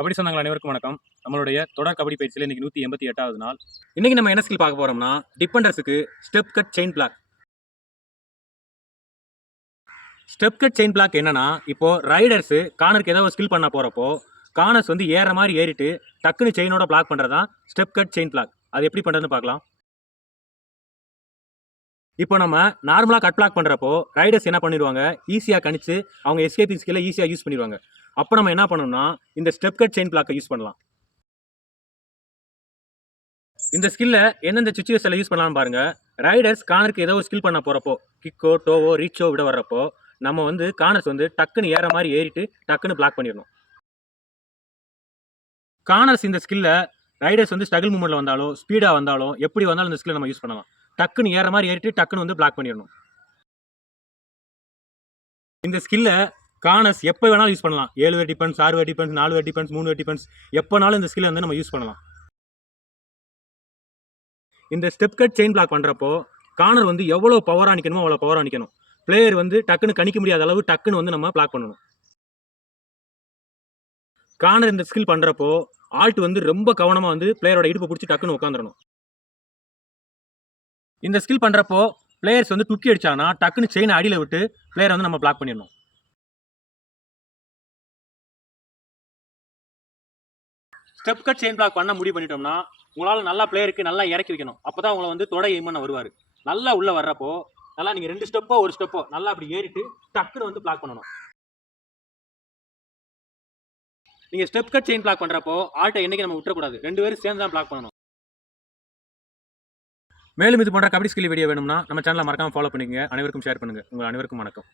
கபடி சொந்தங்கள் அனைவருக்கும் வணக்கம். நம்மளுடைய தொடர் கபடி பயிற்சியில் இன்னைக்கு 188வது நாள். இன்னைக்கு நம்ம என்ன ஸ்கில் பார்க்க போறோம்னா, டிஃபெண்டர்ஸுக்கு step cut chain block. Step cut chain block என்னன்னா, இப்போ ரைடர்ஸ் கார்னருக்கு ஏதோ ஒரு ஸ்கில் பண்ண போறப்போ கார்னர்ஸ் வந்து ஏற மாதிரி ஏறிட்டு டக்குன்னு செயினோட பிளாக் பண்றதா ஸ்டெப் கட் செயின் பிளாக். அது எப்படி பண்றதுன்னு பார்க்கலாம். இப்போ நம்ம நார்மலாக கட் பிளாக் பண்ணுறப்போ ரைடர்ஸ் என்ன பண்ணிடுவாங்க, ஈஸியாக கணிச்சு அவங்க எஸ்கேபிங் ஸ்கில்லை ஈஸியாக யூஸ் பண்ணிடுவாங்க. அப்போ நம்ம என்ன பண்ணணும்னா, இந்த ஸ்டெப் கட் செயின் பிளாக்கை யூஸ் பண்ணலாம். இந்த ஸ்கில்லை எந்தெந்த சுச்சுவேஷனில் யூஸ் பண்ணலாம்னு பாருங்க. ரைடர்ஸ் கார்னருக்கு ஏதோ ஒரு ஸ்கில் பண்ண போகிறப்போ, கிக்கோ டோவோ ரீச்சோ விட வர்றப்போ நம்ம வந்து கார்னர்ஸ் வந்து டக்குன்னு ஏற மாதிரி ஏறிட்டு டக்குன்னு பிளாக் பண்ணிடணும். கார்னர்ஸ் இந்த ஸ்கில்லை ரைடர்ஸ் வந்து ஸ்ட்ரகிள் மூமெண்ட்டில் வந்தாலும் ஸ்பீடாக வந்தாலும் எப்படி வந்தாலும் இந்த ஸ்கில்லை நம்ம யூஸ் பண்ணலாம். டக்குன்னு ஏற மாதிரி ஏறிட்டு டக்குன்னு வந்து பிளாக் பண்ணிடணும். இந்த ஸ்கில்லை கார்னர்ஸ் எப்போ வேணாலும் யூஸ் பண்ணலாம். 7 வே டிஃபென்ஸ், 6 வே டிஃபென்ஸ், 4 வே டிஃபென்ஸ், 3 வே டிஃபென்ஸ், எப்போனாலும் இந்த ஸ்கில்லை வந்து நம்ம யூஸ் பண்ணலாம். இந்த ஸ்டெப் கட் செயின் பிளாக் பண்ணுறப்போ கார்னர் வந்து எவ்வளோ பவராக நிற்கணுமோ அவ்வளோ பவராக நிற்கணும். பிளேயர் வந்து டக்குன்னு கணிக்க முடியாத அளவு டக்குன்னு வந்து நம்ம பிளாக் பண்ணணும். கார்னர் இந்த ஸ்கில் பண்ணுறப்போ ஆல்ட் வந்து ரொம்ப கவனமாக வந்து பிளேயரோட இடுப்பை பிடிச்சி டக்குன்னு உட்காந்துடணும். இந்த ஸ்கில் பண்ணுறப்போ பிளேயர்ஸ் வந்து துக்கி அடிச்சாங்கன்னா டக்குன்னு செயினை அடியில் விட்டு பிளேயரை வந்து நம்ம பிளாக் பண்ணிடணும். ஸ்டெப் கட் செயின் பிளாக் பண்ண முடிவு பண்ணிட்டோம்னா உங்களால் நல்லா பிளேயருக்கு நல்லா இறக்கி வைக்கணும். அப்போ தான் உங்களை வந்து தொடை எய்மன்னு வருவார். நல்லா உள்ளே வர்றப்போ நல்லா நீங்கள் 2 ஸ்டெப்போ 1 ஸ்டெப்போ நல்லா அப்படி ஏறிட்டு டக்குன்னு வந்து பிளாக் பண்ணணும். நீங்கள் ஸ்டெப் கட் செயின் பிளாக் பண்ணுறப்போ ஆல்ட்டை என்றைக்கு நம்ம விட்டுறக்கூடாது. 2 பேரும் சேர்ந்து தான் பிளாக் பண்ணணும். மேலும் இது போன்ற கபடி ஸ்கில் வீடியோ வேணும்னா நம்ம சேனலை மறக்காமல் ஃபாலோ பண்ணிக்கங்க. அனைவருக்கும் ஷேர் பண்ணுங்கள். உங்கள் அனைவருக்கும் வணக்கம்.